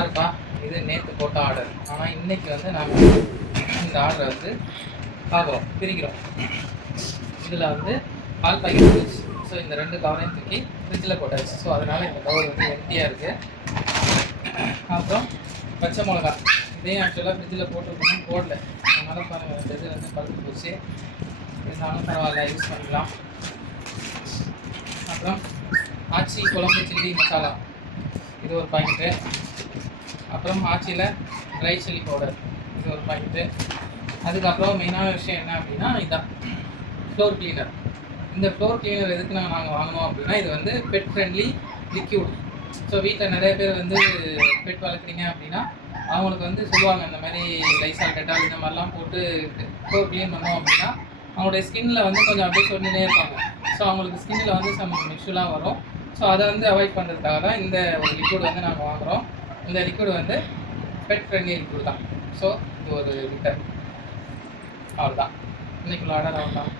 பாருப்பா, இது நேற்று போட்ட ஆர்டர். ஆனால் இன்னைக்கு வந்து நாங்கள் இந்த ஆர்டரை வந்து பார்க்குறோம், பிரிக்கிறோம். இதில் வந்து பால் பாக்கெட் ஜூஸ். ஸோ இந்த 2 கவரையும் தூக்கி ஃப்ரிட்ஜில் போட்டாச்சு. ஸோ அதனால் இந்த கவர் வந்து எம்டியாக இருக்குது. அப்புறம் பச்சை மிளகா, இதையும் ஆக்சுவலாக ஃப்ரிட்ஜில் போட்டுருக்கணும், போடல. அதனால் பாருங்கள், 2 இது வந்து பழுத்து போச்சு. இருந்தாலும் பரவாயில்ல, யூஸ் பண்ணிக்கலாம். அப்புறம் ஆச்சி குழம்பு சில்லி மசாலா, இது ஒரு பாக்கெட்டு. அப்புறம் ஆச்சியில் ட்ரை சில்லி பவுடர், இது ஒரு பாக்கெட்டு. அதுக்கப்புறம் மெயினான விஷயம் என்ன அப்படின்னா, இதுதான் ஃப்ளோர் கிளீனர். இந்த ஃப்ளோர் கிளீனர் எதுக்கு நாங்கள் வாங்கினோம் அப்படின்னா, இது வந்து பெட் ஃப்ரெண்ட்லி லிக்யூட். ஸோ வீட்டில் நிறைய பேர் வந்து பெட் வளர்க்குறீங்க அப்படின்னா அவங்களுக்கு வந்து சொல்லுவாங்க, இந்த மாதிரி லைசால் டெட்டால் இந்த மாதிரிலாம் போட்டு ஃப்ளோர் க்ளீன் பண்ணோம் அப்படின்னா அவங்களுடைய ஸ்கின்னில் வந்து கொஞ்சம் அப்படியே சொல்லினே இருப்பாங்க. ஸோ அவங்களுக்கு ஸ்கின்னில் வந்து சம் இஷ்யூலாம் வரும். ஸோ அதை வந்து அவாய்ட் பண்ணுறதுக்காக தான் இந்த ஒரு லிக்விட் வந்து நாங்கள் வாங்குகிறோம். இந்த லிக்விட் வந்து பெட் ஃப்ரெண்ட்லி லிக்விட் தான். ஸோ இது ஒரு லிட்டர், அவ்வளோதான். இன்றைக்குள்ள ஆர்டர் அவ்வளோதான்.